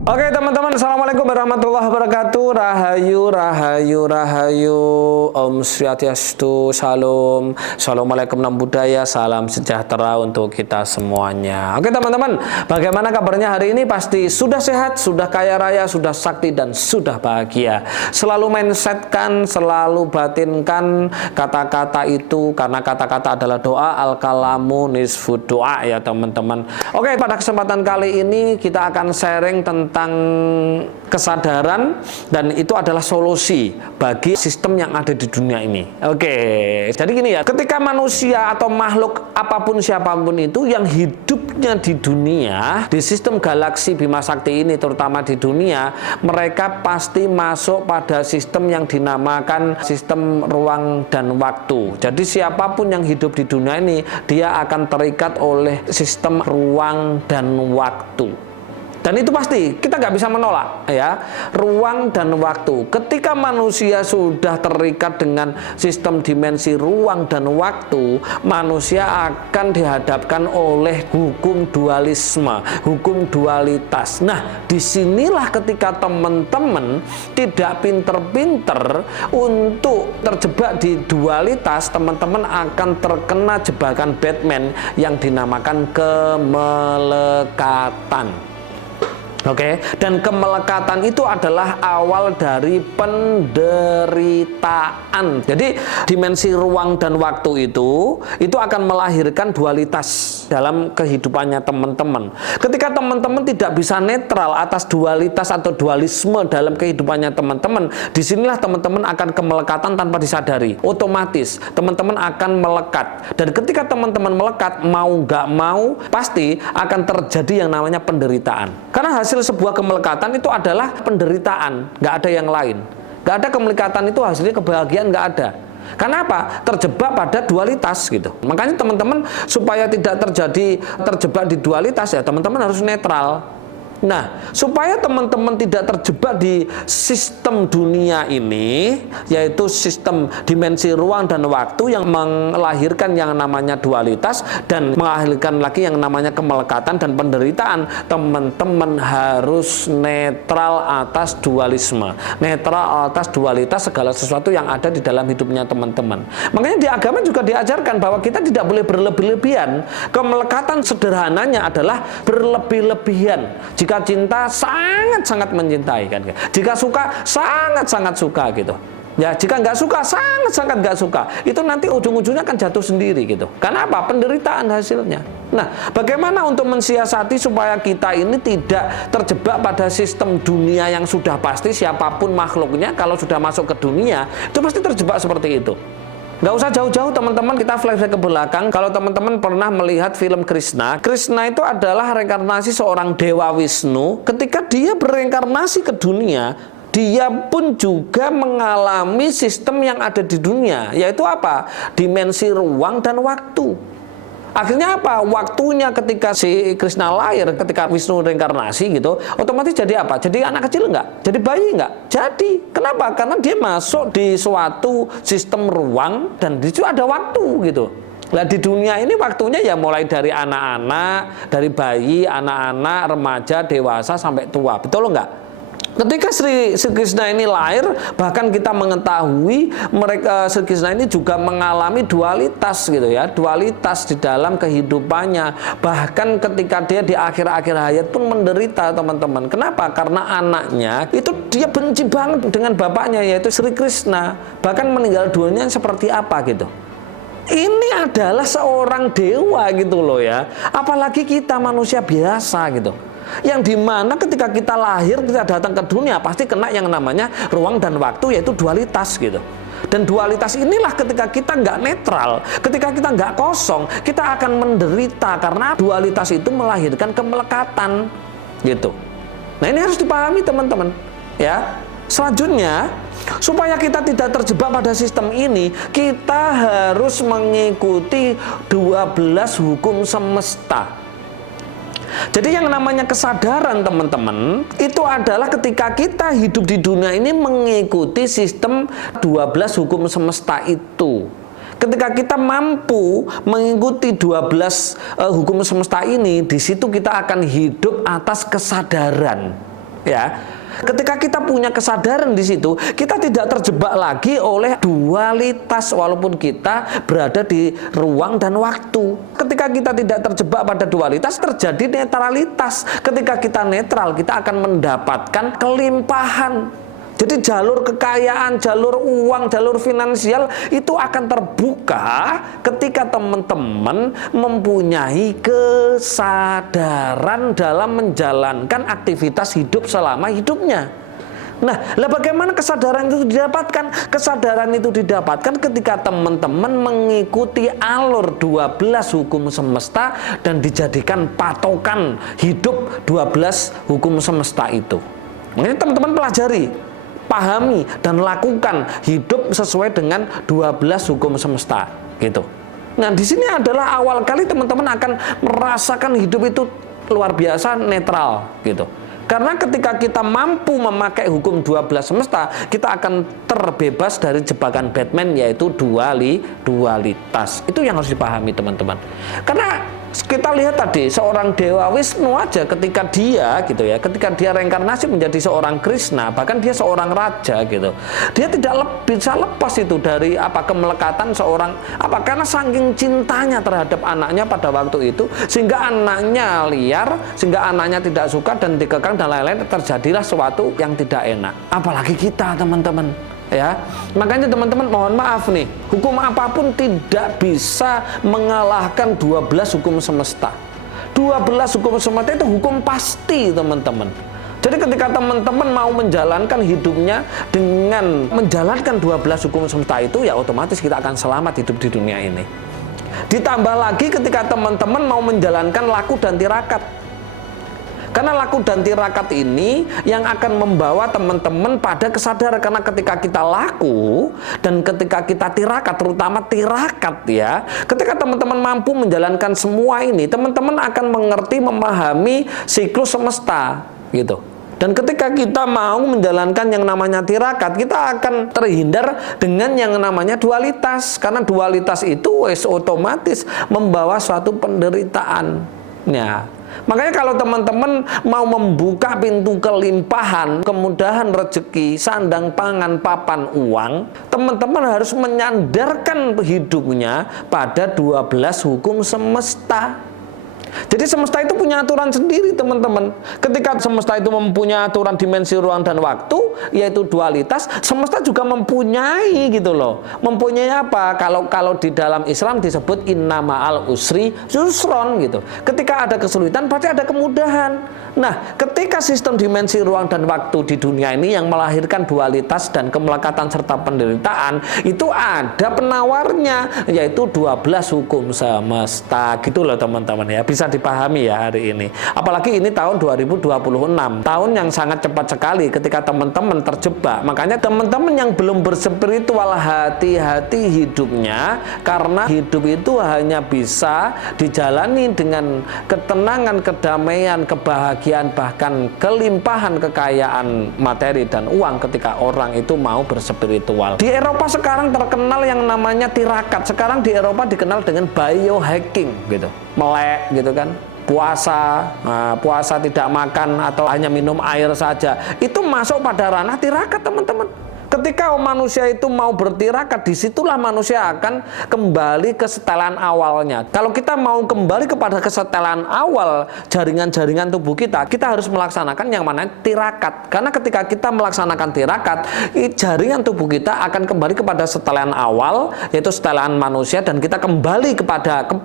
Oke teman-teman, Assalamualaikum warahmatullahi wabarakatuh. Rahayu, rahayu, rahayu. Om Swastiastu, Salam. Assalamualaikum Nam Budaya, salam sejahtera untuk kita semuanya. Oke teman-teman, bagaimana kabarnya hari ini? Pasti sudah sehat, sudah kaya raya, sudah sakti, dan sudah bahagia. Selalu mindsetkan, selalu batinkan kata-kata itu, karena kata-kata adalah doa. Al-kalamu nisfu doa ya teman-teman. Oke, pada kesempatan kali ini kita akan sharing tentang kesadaran, dan itu adalah solusi bagi sistem yang ada di dunia ini. Oke, jadi gini ya, ketika manusia atau makhluk apapun siapapun itu yang hidupnya di dunia, di sistem galaksi Bima Sakti ini, terutama di dunia, mereka pasti masuk pada sistem yang dinamakan sistem ruang dan waktu. Jadi siapapun yang hidup di dunia ini, dia akan terikat oleh sistem ruang dan waktu. Dan itu pasti kita nggak bisa menolak ya, ruang dan waktu. Ketika manusia sudah terikat dengan sistem dimensi ruang dan waktu, manusia akan dihadapkan oleh hukum dualisme, hukum dualitas. Nah, disinilah ketika teman-teman tidak pinter-pinter untuk terjebak di dualitas, teman-teman akan terkena jebakan Batman yang dinamakan kemelekatan. Oke, dan kemelekatan itu adalah awal dari penderitaan. Jadi dimensi ruang dan waktu itu akan melahirkan dualitas dalam kehidupannya teman-teman. Ketika teman-teman tidak bisa netral atas dualitas atau dualisme dalam kehidupannya teman-teman, disinilah teman-teman akan kemelekatan tanpa disadari. Otomatis teman-teman akan melekat. Dan ketika teman-teman melekat, mau nggak mau, pasti akan terjadi yang namanya penderitaan. Karena hasil sebuah kemelekatan itu adalah penderitaan, nggak ada yang lain. Nggak ada kemelekatan itu hasilnya kebahagiaan, nggak ada. Karena apa? Terjebak pada dualitas gitu. Makanya teman-teman supaya tidak terjebak di dualitas ya teman-teman harus netral. Nah, supaya teman-teman tidak terjebak di sistem dunia ini, yaitu sistem dimensi ruang dan waktu yang melahirkan yang namanya dualitas dan melahirkan lagi yang namanya kemelekatan dan penderitaan, teman-teman harus netral atas dualisme, netral atas dualitas segala sesuatu yang ada di dalam hidupnya teman-teman. Makanya di agama juga diajarkan bahwa kita tidak boleh berlebih-lebihan. Kemelekatan sederhananya adalah berlebih-lebihan. Jika cinta, sangat-sangat mencintai kan. Jika suka, sangat-sangat suka gitu. Ya, jika nggak suka, sangat-sangat nggak suka. Itu nanti ujung-ujungnya akan jatuh sendiri gitu. Karena apa? Penderitaan hasilnya. Nah, bagaimana untuk mensiasati supaya kita ini tidak terjebak pada sistem dunia yang sudah pasti siapapun makhluknya kalau sudah masuk ke dunia, itu pasti terjebak seperti itu. Nggak usah jauh-jauh teman-teman, kita flashback ke belakang. Kalau teman-teman pernah melihat film Krishna, Krishna itu adalah reinkarnasi seorang Dewa Wisnu. Ketika dia bereinkarnasi ke dunia, dia pun juga mengalami sistem yang ada di dunia, yaitu apa? Dimensi ruang dan waktu. Akhirnya apa? Waktunya ketika si Krishna lahir, ketika Wisnu reinkarnasi gitu, otomatis jadi apa? Jadi anak kecil enggak? Jadi bayi enggak? Jadi. Kenapa? Karena dia masuk di suatu sistem ruang dan di situ ada waktu gitu. Nah di dunia ini waktunya ya mulai dari anak-anak, dari bayi, anak-anak, remaja, dewasa sampai tua. Betul enggak? Ketika Sri Krishna ini lahir, bahkan kita mengetahui Sri Krishna ini juga mengalami dualitas gitu ya, dualitas di dalam kehidupannya. Bahkan ketika dia di akhir-akhir hayat pun menderita teman-teman. Kenapa? Karena anaknya itu dia benci banget dengan bapaknya, yaitu Sri Krishna. Bahkan meninggal dunia seperti apa gitu. Ini adalah seorang dewa gitu loh ya. Apalagi kita manusia biasa gitu. Yang dimana ketika kita lahir, kita datang ke dunia pasti kena yang namanya ruang dan waktu, yaitu dualitas gitu. Dan dualitas inilah ketika kita nggak netral, ketika kita nggak kosong, kita akan menderita karena dualitas itu melahirkan kemelekatan gitu. Nah ini harus dipahami teman-teman ya. Selanjutnya, supaya kita tidak terjebak pada sistem ini, kita harus mengikuti 12 hukum semesta. Jadi yang namanya kesadaran teman-teman, itu adalah ketika kita hidup di dunia ini mengikuti sistem 12 hukum semesta itu. Ketika kita mampu mengikuti 12 hukum semesta ini, di situ kita akan hidup atas kesadaran. ya. Ketika kita punya kesadaran di situ, kita tidak terjebak lagi oleh dualitas walaupun kita berada di ruang dan waktu. Ketika kita tidak terjebak pada dualitas, terjadi netralitas. Ketika kita netral, kita akan mendapatkan kelimpahan. Jadi jalur kekayaan, jalur uang, jalur finansial itu akan terbuka ketika teman-teman mempunyai kesadaran dalam menjalankan aktivitas hidup selama hidupnya. Nah, bagaimana kesadaran itu didapatkan? Kesadaran itu didapatkan ketika teman-teman mengikuti alur 12 hukum semesta dan dijadikan patokan hidup 12 hukum semesta itu. Makanya teman-teman pelajari, pahami dan lakukan hidup sesuai dengan 12 hukum semesta gitu. Nah, di sini adalah awal kali teman-teman akan merasakan hidup itu luar biasa netral gitu. Karena ketika kita mampu memakai hukum 12 semesta, kita akan terbebas dari jebakan Batman, yaitu dualitas. Itu yang harus dipahami teman-teman. Karena kita lihat tadi seorang Dewa Wisnu aja ketika dia gitu ya, ketika dia reinkarnasi menjadi seorang Krishna, bahkan dia seorang raja gitu. Dia tidak bisa lepas itu dari kemelekatan seorang karena saking cintanya terhadap anaknya pada waktu itu, sehingga anaknya liar, sehingga anaknya tidak suka dan dikekang dan lain-lain, terjadilah sesuatu yang tidak enak. Apalagi kita teman-teman. Ya, makanya teman-teman mohon maaf nih, hukum apapun tidak bisa mengalahkan 12 hukum semesta. 12 hukum semesta itu hukum pasti teman-teman. Jadi ketika teman-teman mau menjalankan hidupnya dengan menjalankan 12 hukum semesta itu, ya otomatis kita akan selamat hidup di dunia ini. Ditambah lagi ketika teman-teman mau menjalankan laku dan tirakat. Karena laku dan tirakat ini yang akan membawa teman-teman pada kesadaran. Karena ketika kita laku dan ketika kita tirakat, terutama tirakat ya, ketika teman-teman mampu menjalankan semua ini, teman-teman akan mengerti, memahami siklus semesta gitu. Dan ketika kita mau menjalankan yang namanya tirakat, kita akan terhindar dengan yang namanya dualitas. Karena dualitas itu otomatis membawa suatu penderitaan. Ya. Makanya kalau teman-teman mau membuka pintu kelimpahan, kemudahan rezeki, sandang pangan, papan uang, teman-teman harus menyandarkan hidupnya pada 12 hukum semesta. Jadi semesta itu punya aturan sendiri teman-teman. Ketika semesta itu mempunyai aturan dimensi ruang dan waktu, yaitu dualitas, semesta juga mempunyai gitu loh. Mempunyai apa? Kalau di dalam Islam disebut inna ma'al usri yusron gitu. Ketika ada kesulitan pasti ada kemudahan. Nah, ketika sistem dimensi ruang dan waktu di dunia ini yang melahirkan dualitas dan kemelekatan serta penderitaan, itu ada penawarnya, yaitu 12 hukum semesta gitu loh teman-teman ya. Bisa dipahami ya hari ini. Apalagi ini tahun 2026, tahun yang sangat cepat sekali ketika teman-teman terjebak. Makanya teman-teman yang belum berspiritual, hati-hati hidupnya, karena hidup itu hanya bisa dijalani dengan ketenangan, kedamaian, kebahagiaan, bahkan kelimpahan kekayaan materi dan uang ketika orang itu mau berspiritual. Di Eropa sekarang terkenal yang namanya tirakat. Sekarang di Eropa dikenal dengan biohacking gitu. Melek gitu kan, puasa tidak makan atau hanya minum air saja, itu masuk pada ranah tirakat teman-teman. Ketika manusia itu mau bertirakat, disitulah manusia akan kembali ke setelan awalnya. Kalau kita mau kembali kepada kesetelan awal jaringan-jaringan tubuh kita, kita harus melaksanakan yang mana tirakat. Karena ketika kita melaksanakan tirakat, jaringan tubuh kita akan kembali kepada setelan awal, yaitu setelan manusia, dan kita kembali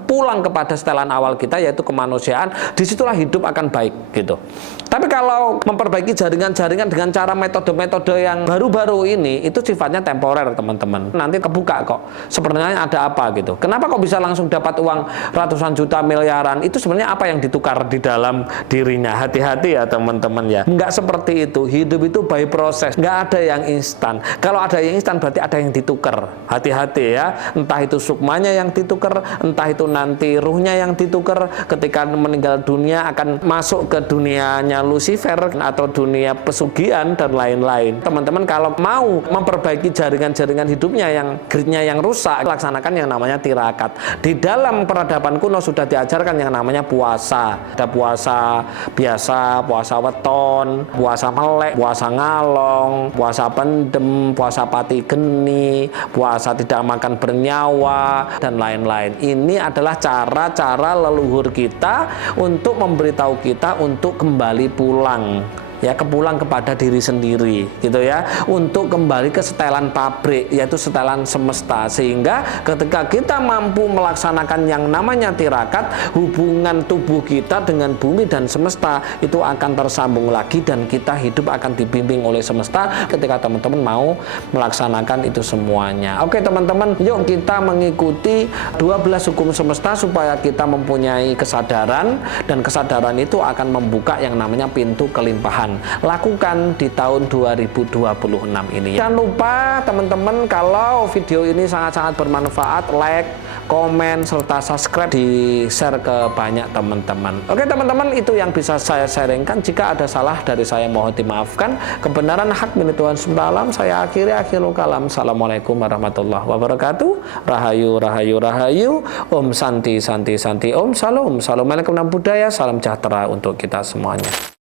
pulang kepada setelan awal kita, yaitu kemanusiaan. Disitulah hidup akan baik gitu. Tapi kalau memperbaiki jaringan-jaringan dengan cara metode-metode yang baru-baru ini, itu sifatnya temporer teman-teman. Nanti kebuka kok sebenarnya ada apa gitu. Kenapa kok bisa langsung dapat uang ratusan juta, miliaran? Itu sebenarnya apa yang ditukar di dalam dirinya. Hati-hati ya teman-teman ya. Nggak seperti itu. Hidup itu by proses. Nggak ada yang instan. Kalau ada yang instan berarti ada yang ditukar. Hati-hati ya. Entah itu sukmanya yang ditukar, entah itu nanti ruhnya yang ditukar. Ketika meninggal dunia akan masuk ke dunianya dunianya Lucifer atau dunia pesugihan dan lain-lain. Teman-teman kalau mau memperbaiki jaringan-jaringan hidupnya yang gridnya yang rusak, laksanakan yang namanya tirakat. Di dalam peradaban kuno sudah diajarkan yang namanya puasa. Ada puasa biasa, puasa weton, puasa melek, puasa ngalong, puasa pendem, puasa pati geni, puasa tidak makan bernyawa, dan lain-lain. Ini adalah cara-cara leluhur kita untuk memberitahu kita untuk kembali pulang, ya, kepulang kepada diri sendiri, gitu ya, untuk kembali ke setelan pabrik, yaitu setelan semesta. Sehingga ketika kita mampu melaksanakan yang namanya tirakat, hubungan tubuh kita dengan bumi dan semesta itu akan tersambung lagi, dan kita hidup akan dibimbing oleh semesta ketika teman-teman mau melaksanakan itu semuanya. Oke teman-teman, yuk kita mengikuti 12 hukum semesta supaya kita mempunyai kesadaran, dan kesadaran itu akan membuka yang namanya pintu kelimpahan. Lakukan di tahun 2026 ini. Jangan lupa teman-teman, kalau video ini sangat-sangat bermanfaat, like, komen, serta subscribe, di share ke banyak teman-teman. Oke teman-teman, itu yang bisa saya sharingkan. Jika ada salah dari saya mohon dimaafkan. Kebenaran hak milik Tuhan SWT. Saya akhiri akhirul kalam. Assalamualaikum warahmatullahi wabarakatuh. Rahayu, rahayu, rahayu. Om Santi, Santi, Santi. Om Salam. Assalamualaikum warahmatullahi wabarakatuh. Salam sejahtera untuk kita semuanya.